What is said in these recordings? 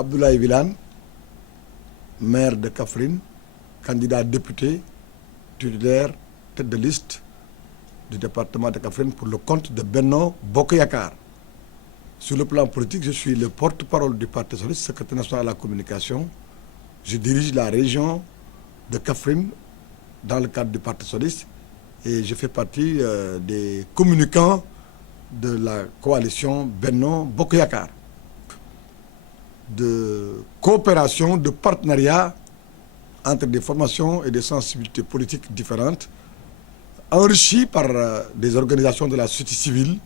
Abdoulaye Wilane, maire de Kaffrine, candidat député, titulaire, tête de liste du département de Kaffrine pour le compte de Benno Bokk Yakaar. Sur le plan politique, je suis le porte-parole du Parti socialiste, secrétaire national à la communication. Je dirige la région de Kaffrine dans le cadre du Parti socialiste et je fais partie des communicants de la coalition Benno Bokk Yakaar. De coopération, de partenariat entre des formations et des sensibilités politiques différentes, enrichies par des organisations de la société civile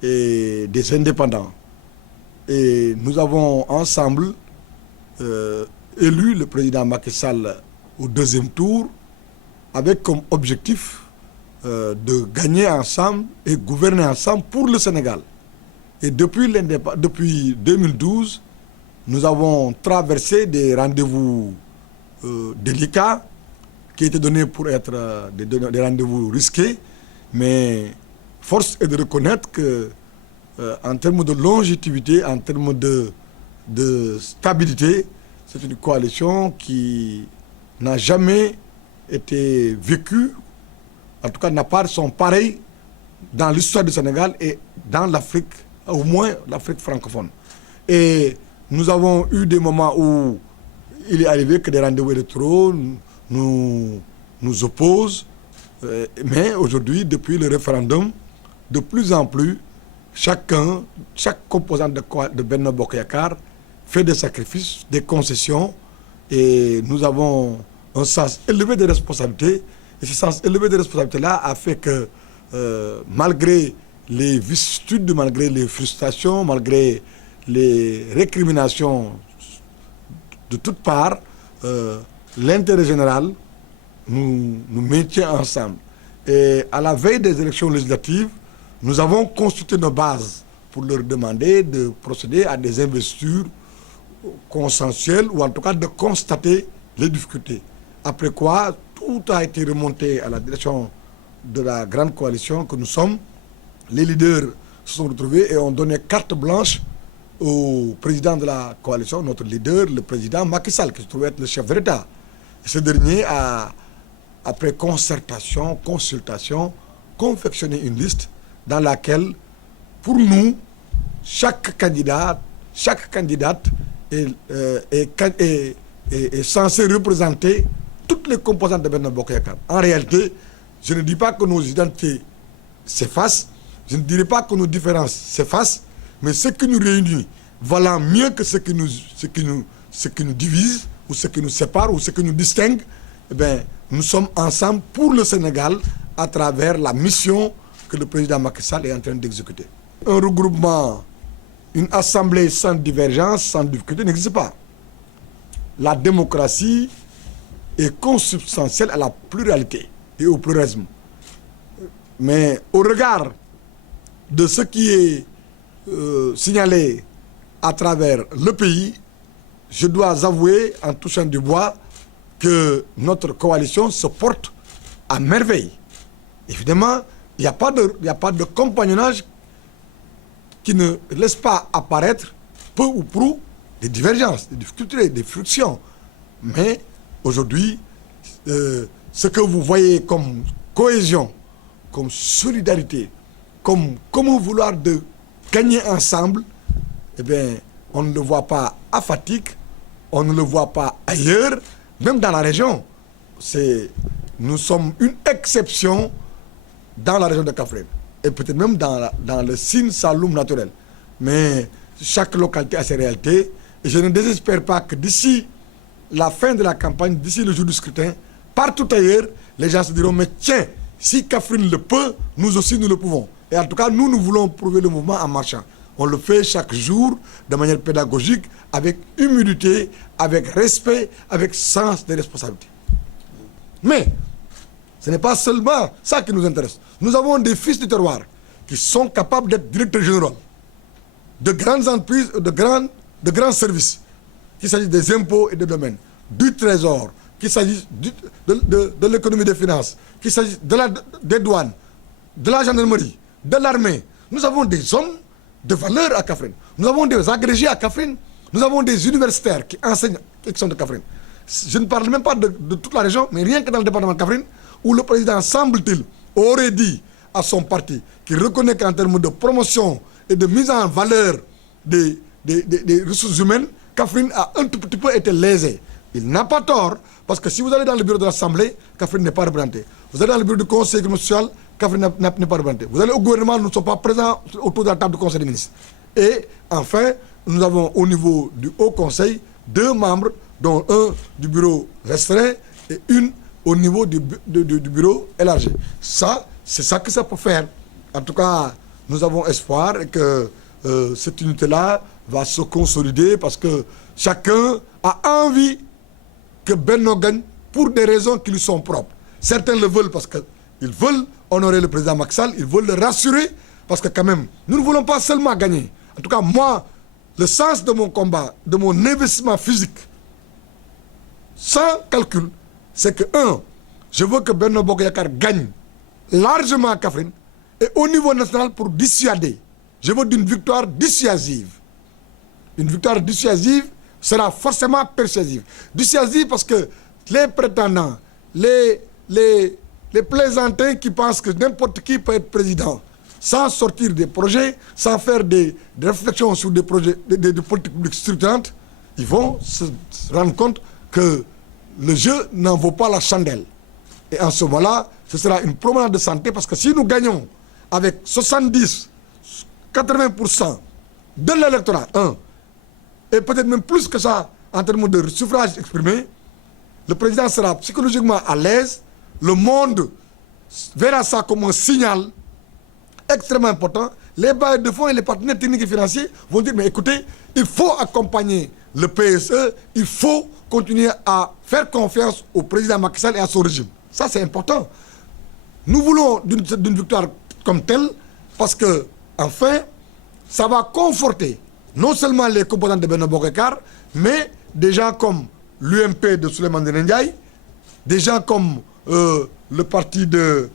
et des indépendants. Et nous avons ensemble élu le président Macky Sall au deuxième tour avec comme objectif de gagner ensemble et gouverner ensemble pour le Sénégal. Et depuis 2012, nous avons traversé des rendez-vous délicats qui étaient donnés pour être des rendez-vous risqués, mais force est de reconnaître que en termes de longévité, en termes de stabilité, c'est une coalition qui n'a jamais été vécue, en tout cas n'a pas son pareil dans l'histoire du Sénégal et dans l'Afrique, au moins l'Afrique francophone. Et nous avons eu des moments où il est arrivé que des rendez-vous électoraux nous opposent, mais aujourd'hui, depuis le référendum, de plus en plus, chaque composant de Benno Bokk Yakaar fait des sacrifices, des concessions, et nous avons un sens élevé de responsabilité. Et ce sens élevé de responsabilité-là a fait que, malgré les vicissitudes, malgré les frustrations, malgré les récriminations de toutes parts, l'intérêt général nous maintient ensemble. Et à la veille des élections législatives, nous avons consulté nos bases pour leur demander de procéder à des investitures consensuelles ou en tout cas de constater les difficultés. Après quoi, tout a été remonté à la direction de la grande coalition que nous sommes. Les leaders se sont retrouvés et ont donné carte blanche au président de la coalition, notre leader, le président Macky Sall, qui se trouvait être le chef de l'État. Et ce dernier a, après concertation, consultation, confectionné une liste dans laquelle, pour nous, chaque candidat, chaque candidate est censé représenter toutes les composantes de Benno Bokk Yakaar. En réalité, je ne dis pas que nos identités s'effacent, je ne dirais pas que nos différences s'effacent, mais ce qui nous réunit valant mieux que ce qui nous divise, ou ce qui nous sépare, ou ce qui nous distingue, eh bien, nous sommes ensemble pour le Sénégal à travers la mission que le président Macky Sall est en train d'exécuter. Un regroupement, une assemblée sans divergence, sans difficulté n'existe pas. La démocratie est consubstantielle à la pluralité et au pluralisme. Mais au regard de ce qui est signalé à travers le pays, je dois avouer, en touchant du bois, que notre coalition se porte à merveille. Évidemment, il n'y a pas de compagnonnage qui ne laisse pas apparaître peu ou prou des divergences, des difficultés, des frictions. Mais aujourd'hui, ce que vous voyez comme cohésion, comme solidarité, comme vouloir de gagner ensemble, eh bien, on ne le voit pas à Fatick, on ne le voit pas ailleurs, même dans la région. Nous sommes une exception dans la région de Kaffrine et peut-être même dans le Sine Saloum naturel. Mais chaque localité a ses réalités et je ne désespère pas que d'ici la fin de la campagne, d'ici le jour du scrutin, partout ailleurs, les gens se diront mais tiens, si Kaffrine le peut, nous aussi nous le pouvons. Et en tout cas, nous voulons prouver le mouvement en marchant. On le fait chaque jour de manière pédagogique, avec humilité, avec respect, avec sens de responsabilité. Mais ce n'est pas seulement ça qui nous intéresse. Nous avons des fils du terroir qui sont capables d'être directeurs généraux de grandes entreprises, de grands services, qu'il s'agisse des impôts et des domaines, du trésor, qu'il s'agisse de l'économie des finances, qu'il s'agisse des douanes, de la gendarmerie, de l'armée. Nous avons des hommes de valeur à Kaffrine. Nous avons des agrégés à Kaffrine Nous avons des universitaires qui enseignent, qui sont de Kaffrine. Je ne parle même pas de toute la région, mais rien que dans le département de Kaffrine, où le président, semble-t-il, aurait dit à son parti qu'il reconnaît qu'en termes de promotion et de mise en valeur des ressources humaines, Kaffrine a un tout petit peu été lésé. Il n'a pas tort, parce que si vous allez dans le bureau de l'Assemblée, Kaffrine n'est pas représenté. Vous allez dans le bureau du Conseil économique social, Kaffrine n'est pas représenté. Vous allez au gouvernement, nous ne sommes pas présents autour de la table du Conseil des ministres. Et enfin, nous avons au niveau du Haut Conseil 2 membres, dont un du bureau restreint et une au niveau du bureau élargi. Ça, c'est ça que ça peut faire. En tout cas, nous avons espoir que cette unité-là va se consolider parce que chacun a envie que Benno gagne pour des raisons qui lui sont propres. Certains le veulent parce qu'ils veulent honorer le président Macky Sall, ils veulent le rassurer parce que quand même, nous ne voulons pas seulement gagner. En tout cas, moi, le sens de mon combat, de mon investissement physique, sans calcul, c'est que, je veux que Benno Bokk Yakaar gagne largement à Kaffrine et au niveau national pour dissuader. Je veux d'une victoire dissuasive. Une victoire dissuasive sera forcément persuasive. Dissuasive parce que les prétendants, les plaisantins qui pensent que n'importe qui peut être président, sans sortir des projets, sans faire des réflexions sur des projets, des politiques publiques structurantes, ils vont se rendre compte que le jeu n'en vaut pas la chandelle. Et en ce moment-là, ce sera une promenade de santé parce que si nous gagnons avec 70, 80% de l'électorat, et peut-être même plus que ça en termes de suffrage exprimé, le président sera psychologiquement à l'aise, le monde verra ça comme un signal extrêmement important. Les bailleurs de fonds et les partenaires techniques et financiers vont dire, mais écoutez, il faut accompagner le PSE, il faut continuer à faire confiance au président Macky Sall et à son régime. Ça, c'est important. Nous voulons d'une victoire comme telle parce que, enfin, ça va conforter non seulement les composants de Benno Bokk Yakaar, mais des gens comme l'UMP de Souleymane Ndéné Ndiaye, des gens comme le parti de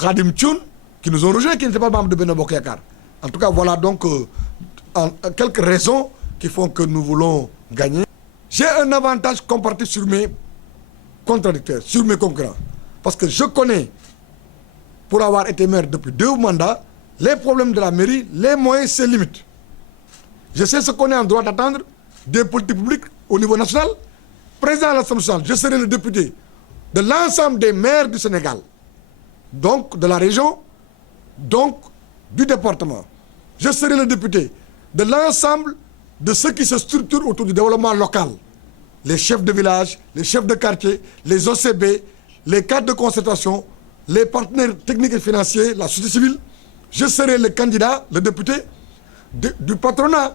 Khadim Thioune, qui nous ont rejoints, qui n'étaient pas membres de Benno Bokk Yakaar. En tout cas, voilà donc quelques raisons qui font que nous voulons gagner. J'ai un avantage comparatif sur mes contradicteurs, sur mes concurrents. Parce que je connais, pour avoir été maire depuis 2 mandats, les problèmes de la mairie, les moyens, ses limites. Je sais ce qu'on est en droit d'attendre des politiques publiques au niveau national. Président de l'Assemblée nationale, je serai le député de l'ensemble des maires du Sénégal, donc de la région, donc du département. Je serai le député de l'ensemble de ceux qui se structurent autour du développement local. Les chefs de village, les chefs de quartier, les OCB, les cadres de concertation, les partenaires techniques et financiers, la société civile. Je serai le candidat, le député du patronat.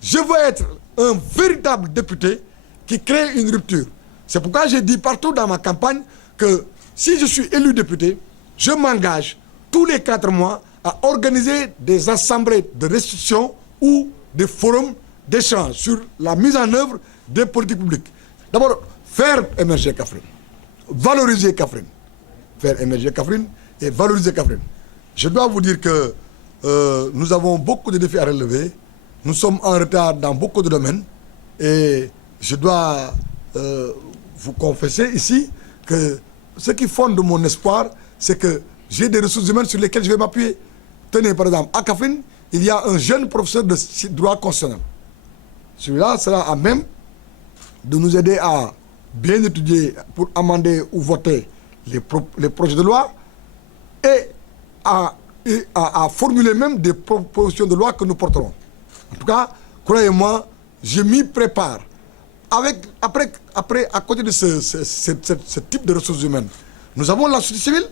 Je veux être un véritable député qui crée une rupture. C'est pourquoi j'ai dit partout dans ma campagne que si je suis élu député, je m'engage tous les 4 mois à organiser des assemblées de restitution ou des forums d'échange sur la mise en œuvre des politiques publiques. D'abord, faire émerger Kaffrine, valoriser Kaffrine, faire émerger Kaffrine et valoriser Kaffrine. Je dois vous dire que nous avons beaucoup de défis à relever. Nous sommes en retard dans beaucoup de domaines et je dois vous confesser ici que ce qui fonde mon espoir, c'est que j'ai des ressources humaines sur lesquelles je vais m'appuyer. Tenez, par exemple, à Kaffrine, il y a un jeune professeur de droit constitutionnel. Celui-là sera à même de nous aider à bien étudier pour amender ou voter les projets de loi et à formuler même des propositions de loi que nous porterons. En tout cas, croyez-moi, je m'y prépare. Après, à côté de ce type de ressources humaines, nous avons la société civile.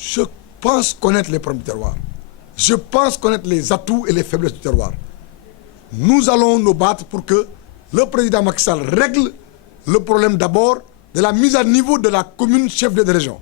Je pense connaître les problèmes du terroir. Je pense connaître les atouts et les faiblesses du terroir. Nous allons nous battre pour que le président Macky Sall règle le problème d'abord de la mise à niveau de la commune chef de région.